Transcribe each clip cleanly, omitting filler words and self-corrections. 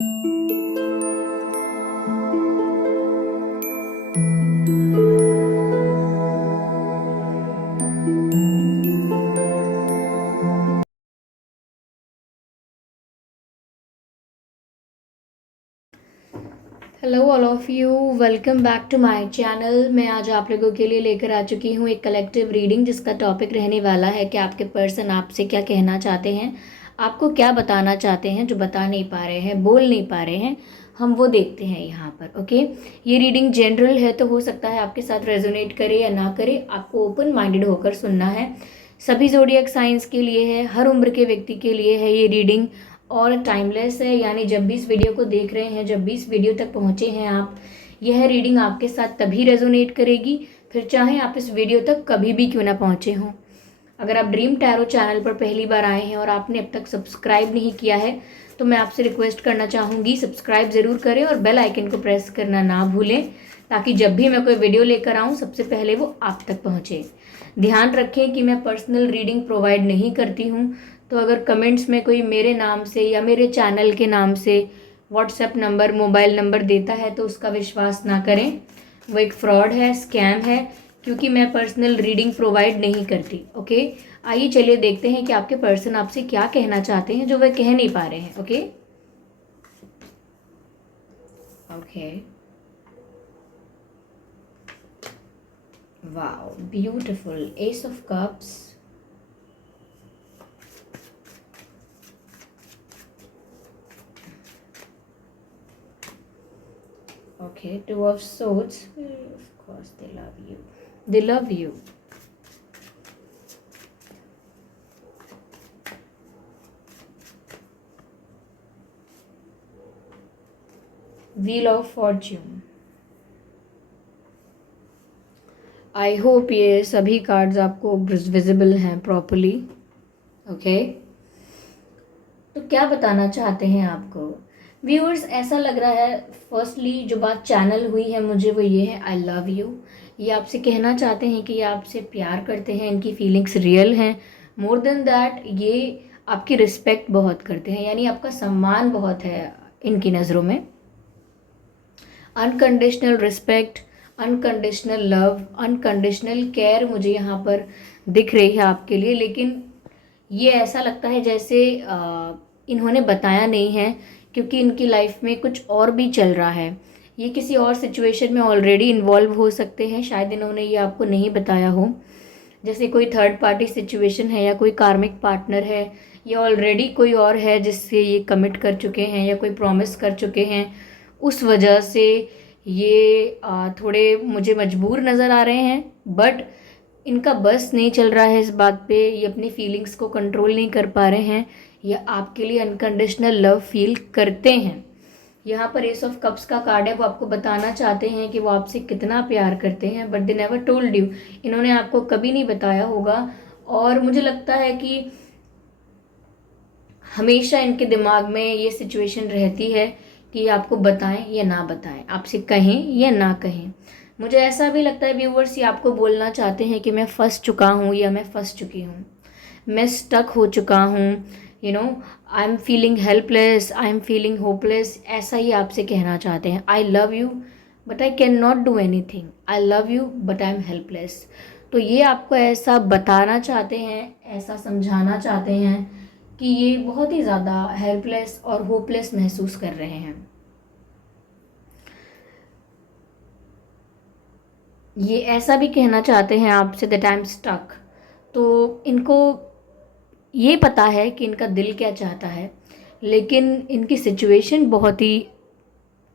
Hello all of you, welcome back to my channel. मैं आज आप लोगों के लिए लेकर आ चुकी हूँ एक कलेक्टिव रीडिंग, जिसका टॉपिक रहने वाला है कि आपके पर्सन आपसे क्या कहना चाहते हैं, आपको क्या बताना चाहते हैं जो बता नहीं पा रहे हैं, बोल नहीं पा रहे हैं। हम वो देखते हैं यहाँ पर। ओके, ये रीडिंग जनरल है, तो हो सकता है आपके साथ रेजोनेट करे या ना करे। आपको ओपन माइंडेड होकर सुनना है। सभी ज़ोडिएक साइंस के लिए है, हर उम्र के व्यक्ति के लिए है ये रीडिंग, और टाइमलेस है। यानी जब भी इस वीडियो को देख रहे हैं, जब भी इस वीडियो तक पहुंचे हैं आप, यह रीडिंग आपके साथ तभी रेजोनेट करेगी, फिर चाहे आप इस वीडियो तक कभी भी क्यों ना पहुंचे हों। अगर आप ड्रीम टैरो चैनल पर पहली बार आए हैं और आपने अब तक सब्सक्राइब नहीं किया है, तो मैं आपसे रिक्वेस्ट करना चाहूँगी, सब्सक्राइब ज़रूर करें और बेल आइकन को प्रेस करना ना भूलें, ताकि जब भी मैं कोई वीडियो लेकर आऊँ सबसे पहले वो आप तक पहुँचे। ध्यान रखें कि मैं पर्सनल रीडिंग प्रोवाइड नहीं करती हूँ, तो अगर कमेंट्स में कोई मेरे नाम से या मेरे चैनल के नाम से व्हाट्सएप नंबर, मोबाइल नंबर देता है, तो उसका विश्वास ना करें। वो एक फ्रॉड है, स्कैम है, क्योंकि मैं पर्सनल रीडिंग प्रोवाइड नहीं करती। ओके, आइए चलिए देखते हैं कि आपके पर्सन आपसे क्या कहना चाहते हैं जो वे कह नहीं पा रहे हैं। Okay okay, wow, beautiful, S of cups, okay, two of swords. Of course they love you, they love you. Wheel of fortune. I hope ये सभी कार्ड्स आपको विजिबल हैं प्रॉपरली। ओके, तो क्या बताना चाहते हैं आपको व्यूअर्स? ऐसा लग रहा है, फर्स्टली जो बात चैनल हुई है मुझे, वो ये है, आई लव यू। ये आपसे कहना चाहते हैं कि ये आपसे प्यार करते हैं, इनकी फीलिंग्स रियल हैं। मोर देन दैट, ये आपकी रिस्पेक्ट बहुत करते हैं, यानी आपका सम्मान बहुत है इनकी नज़रों में। Unconditional respect, unconditional love, unconditional care मुझे यहाँ पर दिख रही है आपके लिए। लेकिन ये ऐसा लगता है जैसे इन्होंने बताया नहीं है, क्योंकि इनकी लाइफ में कुछ और भी चल रहा है। ये किसी और सिचुएशन में ऑलरेडी इन्वॉल्व हो सकते हैं, शायद इन्होंने ये आपको नहीं बताया हो। जैसे कोई थर्ड पार्टी सिचुएशन है, या कोई कार्मिक पार्टनर है, या ऑलरेडी कोई और है जिससे ये कमिट कर चुके हैं या कोई प्रॉमिस कर चुके हैं। उस वजह से ये थोड़े मुझे मजबूर नज़र आ रहे हैं, बट इनका बस नहीं चल रहा है इस बात पे, ये अपनी फीलिंग्स को कंट्रोल नहीं कर पा रहे हैं, या आपके लिए अनकंडीशनल लव फील करते हैं। यहाँ पर एस ऑफ कप्स का कार्ड है, वो आपको बताना चाहते हैं कि वो आपसे कितना प्यार करते हैं, but they never told you. इन्होंने आपको कभी नहीं बताया होगा, और मुझे लगता है कि हमेशा इनके दिमाग में ये सिचुएशन रहती है कि आपको बताएं या ना बताएं, आपसे कहें या ना कहें। मुझे ऐसा भी लगता है व्यूवर्स, ये आपको बोलना चाहते हैं कि मैं फंस चुका हूँ या मैं फंस चुकी हूँ, मैं स्टक हो चुका हूँ, you know, I am feeling helpless, I am feeling hopeless. ऐसा ही आपसे कहना चाहते हैं। I love you but I can not do any thing, I love you but I am helpless. तो ये आपको ऐसा बताना चाहते हैं, ऐसा समझाना चाहते हैं कि ये बहुत ही ज़्यादा हेल्पलेस और होपलेस महसूस कर रहे हैं। ये ऐसा भी कहना चाहते हैं आपसे दैट आई एम स्टक। तो इनको ये पता है कि इनका दिल क्या चाहता है, लेकिन इनकी सिचुएशन बहुत ही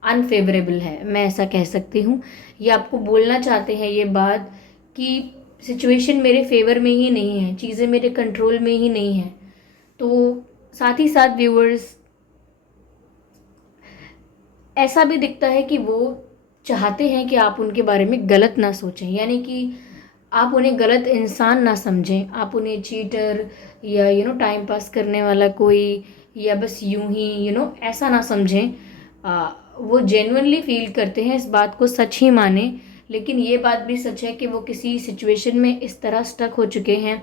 अनफेवरेबल है, मैं ऐसा कह सकती हूँ। ये आपको बोलना चाहते हैं ये बात कि सिचुएशन मेरे फेवर में ही नहीं है, चीज़ें मेरे कंट्रोल में ही नहीं है। तो साथ ही साथ व्यूअर्स, ऐसा भी दिखता है कि वो चाहते हैं कि आप उनके बारे में गलत ना सोचें, यानी कि आप उन्हें गलत इंसान ना समझें, आप उन्हें चीटर या टाइम पास करने वाला कोई, या बस यूं ही ऐसा ना समझें। वो जेन्युइनली फील करते हैं, इस बात को सच ही माने। लेकिन ये बात भी सच है कि वो किसी सिचुएशन में इस तरह स्टक हो चुके हैं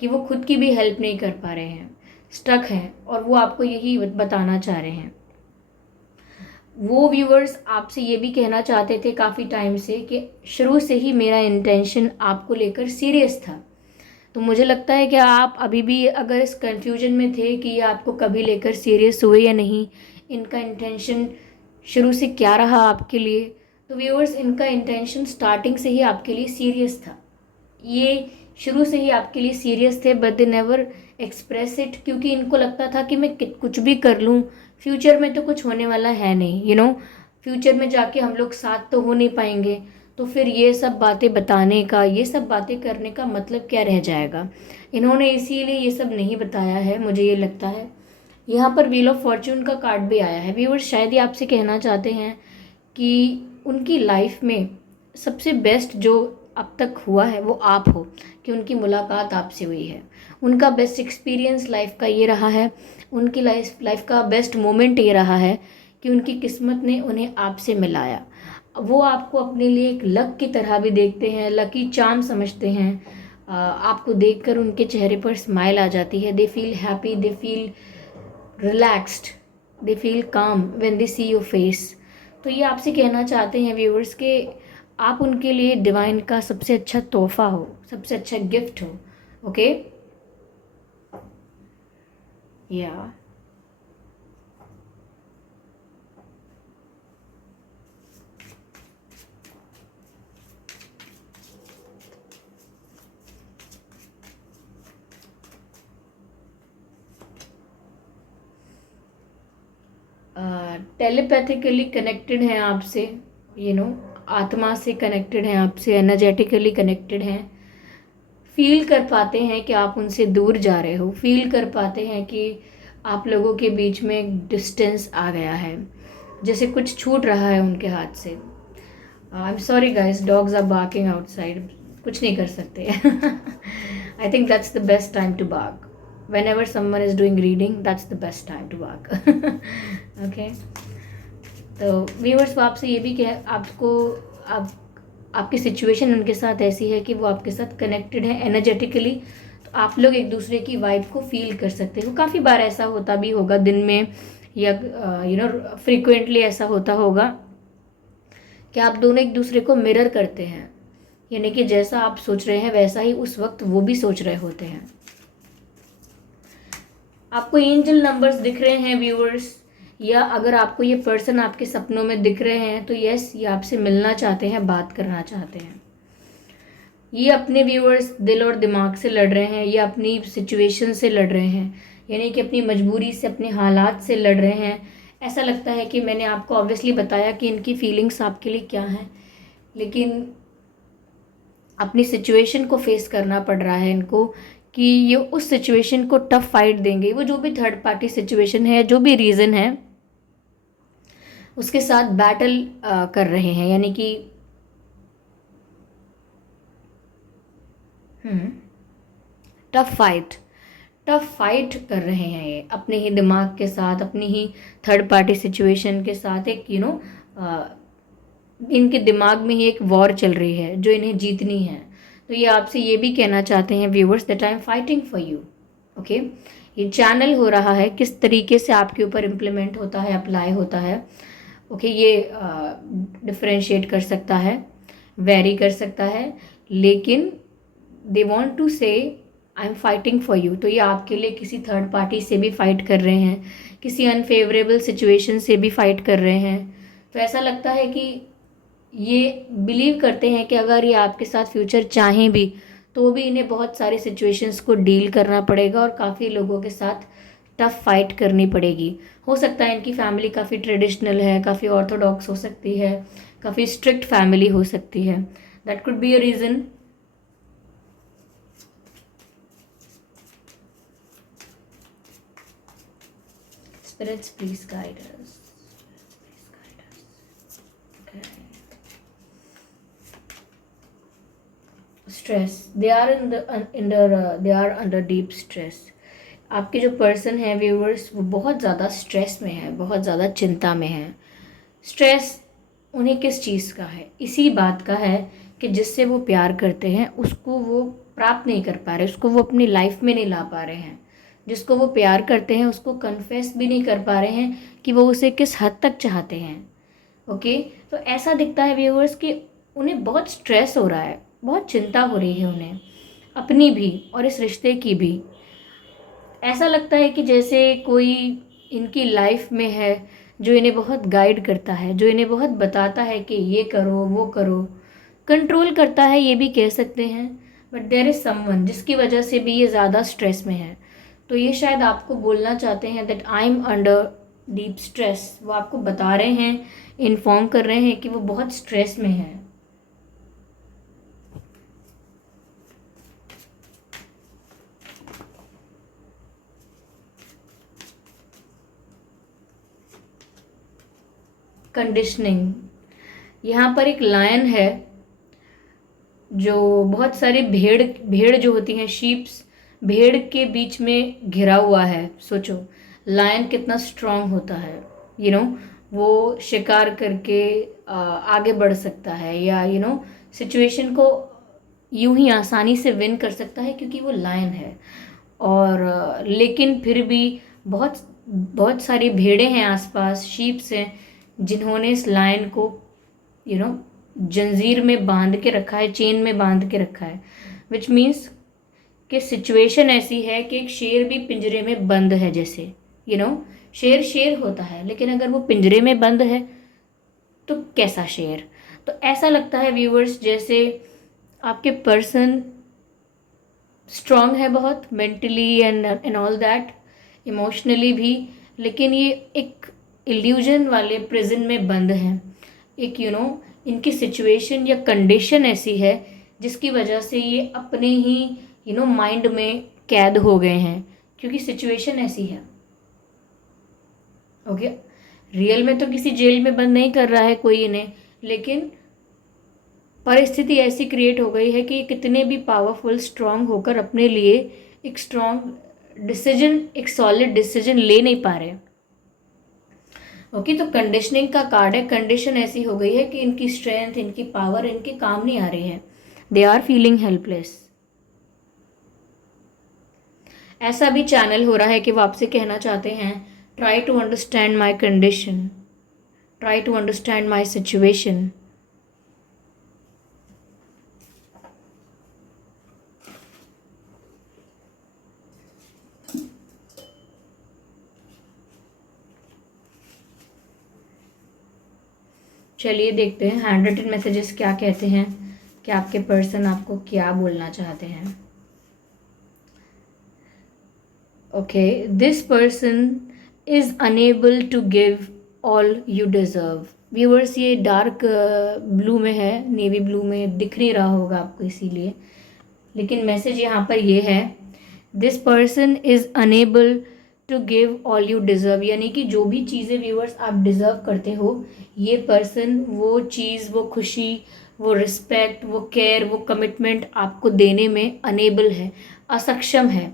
कि वो खुद की भी हेल्प नहीं कर पा रहे हैं, स्टक हैं, और वो आपको यही बताना चाह रहे हैं। वो व्यूअर्स आपसे ये भी कहना चाहते थे काफ़ी टाइम से कि शुरू से ही मेरा इंटेंशन आपको लेकर सीरियस था। तो मुझे लगता है कि आप अभी भी अगर इस कन्फ्यूजन में थे कि ये आपको कभी लेकर सीरियस हुए या नहीं, इनका इंटेंशन शुरू से क्या रहा आपके लिए, तो व्यूअर्स इनका इंटेंशन स्टार्टिंग से ही आपके लिए सीरियस था। ये शुरू से ही आपके लिए सीरियस थे, but they never express it, क्योंकि इनको लगता था कि मैं कुछ भी कर लूँ, फ्यूचर में तो कुछ होने वाला है नहीं, फ्यूचर में जाके हम लोग साथ तो हो नहीं पाएंगे, तो फिर ये सब बातें बताने का, ये सब बातें करने का मतलब क्या रह जाएगा। इन्होंने इसीलिए ये सब नहीं बताया है, मुझे ये लगता है। यहाँ पर व्हील ऑफ फॉर्च्यून का कार्ड भी आया है। व्यूअर्स शायद ही आपसे कहना चाहते हैं कि उनकी लाइफ में सबसे बेस्ट जो अब तक हुआ है वो आप हो, कि उनकी मुलाकात आपसे हुई है। उनका बेस्ट एक्सपीरियंस लाइफ का ये रहा है, उनकी लाइफ का बेस्ट मोमेंट ये रहा है कि उनकी किस्मत ने उन्हें आपसे मिलाया। वो आपको अपने लिए एक लक की तरह भी देखते हैं, लकी चार्म समझते हैं। आपको देखकर उनके चेहरे पर स्माइल आ जाती है। They feel happy, they feel relaxed, they feel काम when they see your face. तो ये आपसे कहना चाहते हैं व्यूअर्स के आप उनके लिए डिवाइन का सबसे अच्छा तोहफा हो, सबसे अच्छा गिफ्ट हो। ओके, या टेलीपैथिकली कनेक्टेड हैं आपसे, आत्मा से कनेक्टेड हैं आपसे, एनर्जेटिकली कनेक्टेड हैं। फील कर पाते हैं कि आप उनसे दूर जा रहे हो, फील कर पाते हैं कि आप लोगों के बीच में एक डिस्टेंस आ गया है, जैसे कुछ छूट रहा है उनके हाथ से। I am sorry guys, dogs are barking outside, कुछ नहीं कर सकते। I think that's the best time to bark. whenever someone is doing reading, that's the best time to bark. Okay, तो व्यूअर्स आपसे ये भी कह आपको आप आपकी सिचुएशन उनके साथ ऐसी है कि वो आपके साथ कनेक्टेड है एनर्जेटिकली, तो आप लोग एक दूसरे की वाइब को फील कर सकते हो। काफ़ी बार ऐसा होता भी होगा दिन में, या फ्रिक्वेंटली ऐसा होता होगा कि आप दोनों एक दूसरे को मिरर करते हैं, यानी कि जैसा आप सोच रहे हैं वैसा ही उस वक्त वो भी सोच रहे होते हैं। आपको एंजल नंबर्स दिख रहे हैं व्यूअर्स, या अगर आपको ये पर्सन आपके सपनों में दिख रहे हैं तो यस, ये आपसे मिलना चाहते हैं, बात करना चाहते हैं। ये अपने व्यूअर्स दिल और दिमाग से लड़ रहे हैं, ये अपनी सिचुएशन से लड़ रहे हैं, यानी कि अपनी मजबूरी से, अपने हालात से लड़ रहे हैं। ऐसा लगता है कि मैंने आपको ऑब्वियसली बताया कि इनकी फीलिंग्स आपके लिए क्या हैं, लेकिन अपनी सिचुएशन को फेस करना पड़ रहा है इनको, कि ये उस सिचुएशन को टफ फाइट देंगे। वो जो भी थर्ड पार्टी सिचुएशन है, जो भी रीज़न है, उसके साथ बैटल कर रहे हैं, यानी कि टफ फाइट कर रहे हैं ये अपने ही दिमाग के साथ, अपनी ही थर्ड पार्टी सिचुएशन के साथ। एक इनके दिमाग में ही एक वॉर चल रही है जो इन्हें जीतनी है। तो ये आपसे ये भी कहना चाहते हैं viewers that I am fighting for you. Okay, ये चैनल हो रहा है, किस तरीके से आपके ऊपर इम्प्लीमेंट होता है, अप्लाई होता है। ओके, ये डिफरेंशिएट कर सकता है, वेरी कर सकता है, लेकिन दे वॉन्ट टू से I am fighting for you. तो ये आपके लिए किसी थर्ड पार्टी से भी फाइट कर रहे हैं, किसी अनफेवरेबल सिचुएशन से भी फाइट कर रहे हैं। तो ऐसा लगता है कि ये बिलीव करते हैं कि अगर ये आपके साथ फ्यूचर चाहें भी तो भी इन्हें बहुत सारी सिचुएशंस को डील करना पड़ेगा और काफ़ी लोगों के साथ टफ फाइट करनी पड़ेगी। हो सकता है इनकी फैमिली काफ़ी ट्रेडिशनल है, काफ़ी ऑर्थोडॉक्स हो सकती है, काफ़ी स्ट्रिक्ट फैमिली हो सकती है। That could be a reason. Spirits please guide us, please guide us. Okay, stress, they are they are under deep stress. आपके जो पर्सन है व्यूअर्स, वो बहुत ज़्यादा स्ट्रेस में है, बहुत ज़्यादा चिंता में है। स्ट्रेस उन्हें किस चीज़ का है? इसी बात का है कि जिससे वो प्यार करते हैं उसको वो प्राप्त नहीं कर पा रहे, उसको वो अपनी लाइफ में नहीं ला पा रहे हैं। जिसको वो प्यार करते हैं उसको कन्फेस भी नहीं कर पा रहे हैं कि वो उसे किस हद तक चाहते हैं। ओके, तो ऐसा दिखता है व्यूअर्स कि उन्हें बहुत स्ट्रेस हो रहा है, बहुत चिंता हो रही है उन्हें, अपनी भी और इस रिश्ते की भी। ऐसा लगता है कि जैसे कोई इनकी लाइफ में है जो इन्हें बहुत गाइड करता है, जो इन्हें बहुत बताता है कि ये करो वो करो, कंट्रोल करता है ये भी कह सकते हैं। बट देयर इज़ समवन जिसकी वजह से भी ये ज़्यादा स्ट्रेस में है। तो ये शायद आपको बोलना चाहते हैं that I M under deep stress. वो आपको बता रहे हैं, इन्फॉर्म कर रहे हैं कि वो बहुत स्ट्रेस में है। कंडीशनिंग, यहाँ पर एक लायन है जो बहुत सारे भेड़ भेड़ जो होती हैं, शीप्स, भेड़ के बीच में घिरा हुआ है। सोचो लायन कितना स्ट्रांग होता है, वो शिकार करके आगे बढ़ सकता है, या सिचुएशन को यूं ही आसानी से विन कर सकता है क्योंकि वो लायन है। और लेकिन फिर भी बहुत बहुत सारी भेड़ें हैं आसपास, शीप्स हैं जिन्होंने इस लायन को यू नो जंजीर में बांध के रखा है, चेन में बांध के रखा है। विच मीन्स कि सिचुएशन ऐसी है कि एक शेर भी पिंजरे में बंद है। जैसे शेर शेर होता है, लेकिन अगर वो पिंजरे में बंद है तो कैसा शेर। तो ऐसा लगता है व्यूअर्स जैसे आपके पर्सन स्ट्रांग है बहुत, mentally and all that, emotionally भी, लेकिन ये एक इल्यूजन वाले प्रिजन में बंद हैं। एक इनकी सिचुएशन या कंडीशन ऐसी है जिसकी वजह से ये अपने ही माइंड में कैद हो गए हैं, क्योंकि सिचुएशन ऐसी है। ओके, रियल में तो किसी जेल में बंद नहीं कर रहा है कोई इन्हें, लेकिन परिस्थिति ऐसी क्रिएट हो गई है कि कितने भी पावरफुल स्ट्रांग होकर अपने लिए एक स्ट्रांग डिसीजन, एक सॉलिड डिसीजन ले नहीं पा रहे। ओके, तो कंडीशनिंग का कार्ड है। कंडीशन ऐसी हो गई है कि इनकी स्ट्रेंथ, इनकी पावर इनके काम नहीं आ रही है। They are feeling helpless. ऐसा भी चैनल हो रहा है कि वो आपसे कहना चाहते हैं try to understand my condition, try to understand my situation. चलिए देखते हैं हैंड रिटन मैसेजेस क्या कहते हैं, कि आपके पर्सन आपको क्या बोलना चाहते हैं। Okay, this person is unable to give all you deserve. Viewers ये डार्क ब्लू में है, नेवी ब्लू में दिख नहीं रहा होगा आपको इसीलिए, लेकिन मैसेज यहाँ पर ये है, this person is unable to give all you deserve. यानी कि जो भी चीज़ें व्यूअर्स आप डिज़र्व करते हो, ये पर्सन वो चीज़, वो खुशी, वो रिस्पेक्ट, वो केयर, वो कमिटमेंट आपको देने में अनेबल है, असक्षम है।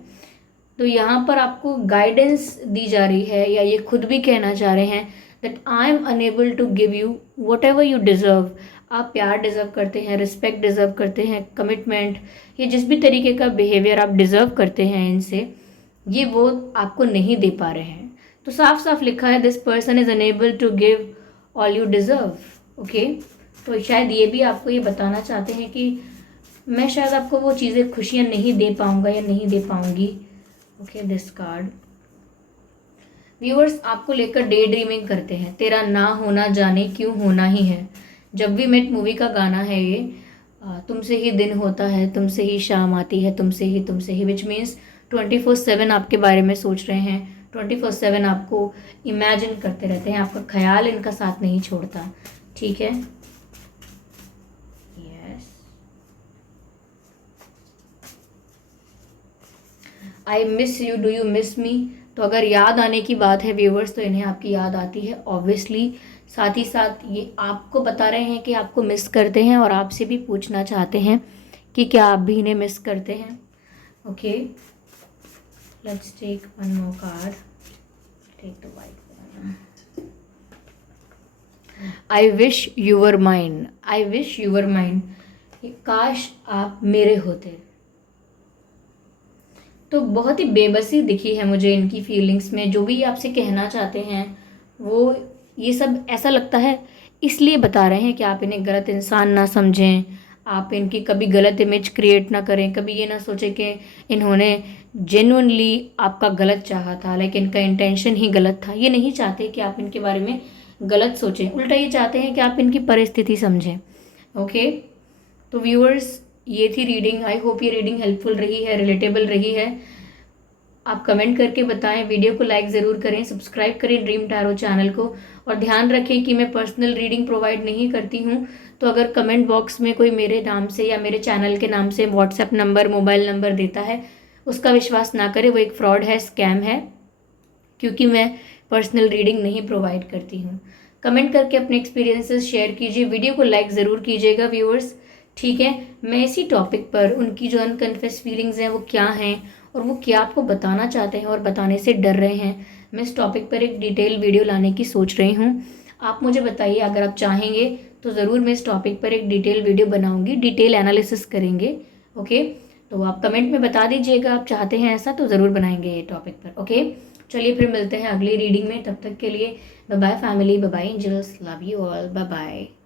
तो यहाँ पर आपको गाइडेंस दी जा रही है, या ये खुद भी कहना चाह रहे हैं that I am unable to give you whatever you deserve. आप प्यार डिज़र्व करते हैं, रिस्पेक्ट डिज़र्व करते हैं, कमिटमेंट, ये जिस भी तरीके का बिहेवियर आप डिज़र्व करते हैं इनसे, ये वो आपको नहीं दे पा रहे हैं। तो साफ साफ लिखा है this person is unable to give all you deserve. Okay, तो शायद ये भी आपको ये बताना चाहते हैं कि मैं शायद आपको वो चीज़ें, खुशियाँ नहीं दे पाऊँगा या नहीं दे पाऊँगी। ओके, दिस कार्ड व्यूअर्स आपको लेकर डे ड्रीमिंग करते हैं। तेरा ना होना जाने क्यों होना ही है। जब भी मेट मूवी का गाना है ये, तुमसे ही दिन होता है, तुमसे ही शाम आती है, तुमसे ही, विच मीन्स 24/7 आपके बारे में सोच रहे हैं, 24/7 आपको इमेजिन करते रहते हैं, आपका ख्याल इनका साथ नहीं छोड़ता। ठीक है, yes, I miss you, do you miss मी। तो अगर याद आने की बात है व्यूवर्स, तो इन्हें आपकी याद आती है ऑब्वियसली। साथ ही साथ ये आपको बता रहे हैं कि आपको मिस करते हैं, और आपसे भी पूछना चाहते हैं कि क्या आप भी इन्हें मिस करते हैं। Okay, let's take one more card, take the white one. I wish you were mine, I wish you were mine, काश आप मेरे होते। तो बहुत ही बेबसी दिखी है मुझे इनकी फीलिंग्स में। जो भी ये आपसे कहना चाहते हैं वो ये सब ऐसा लगता है इसलिए बता रहे हैं कि आप इन्हें गलत इंसान ना समझें, आप इनकी कभी गलत इमेज क्रिएट ना करें, कभी ये ना सोचें कि इन्होंने जेन्युइनली आपका गलत चाहा था, लेकिन इनका इंटेंशन ही गलत था। ये नहीं चाहते कि आप इनके बारे में गलत सोचें, उल्टा ये चाहते हैं कि आप इनकी परिस्थिति समझें। ओके, तो व्यूअर्स, ये थी रीडिंग। आई होप ये रीडिंग हेल्पफुल रही है, रिलेटेबल रही है। आप कमेंट करके बताएं, वीडियो को लाइक ज़रूर करें, सब्सक्राइब करें ड्रीम टैरो चैनल को, और ध्यान रखें कि मैं पर्सनल रीडिंग प्रोवाइड नहीं करती हूँ। तो अगर कमेंट बॉक्स में कोई मेरे नाम से या मेरे चैनल के नाम से व्हाट्सएप नंबर, मोबाइल नंबर देता है, उसका विश्वास ना करें, वो एक फ्रॉड है, स्कैम है, क्योंकि मैं पर्सनल रीडिंग नहीं प्रोवाइड करती हूँ। कमेंट करके अपने एक्सपीरियंसेस शेयर कीजिए, वीडियो को लाइक ज़रूर कीजिएगा व्यूअर्स। ठीक है, मैं इसी टॉपिक पर उनकी जो अनकन्फेस फीलिंग्स हैं वो क्या हैं और वो क्या आपको बताना चाहते हैं और बताने से डर रहे हैं, मैं इस टॉपिक पर एक डिटेल वीडियो लाने की सोच रही हूँ। आप मुझे बताइए, अगर आप चाहेंगे तो ज़रूर मैं इस टॉपिक पर एक डिटेल वीडियो बनाऊँगी, डिटेल एनालिसिस करेंगे। ओके, तो आप कमेंट में बता दीजिएगा, आप चाहते हैं ऐसा तो ज़रूर बनाएंगे ये टॉपिक पर। ओके, चलिए फिर मिलते हैं अगली रीडिंग में, तब तक के लिए bye bye family, bye bye angels, love you all, bye bye.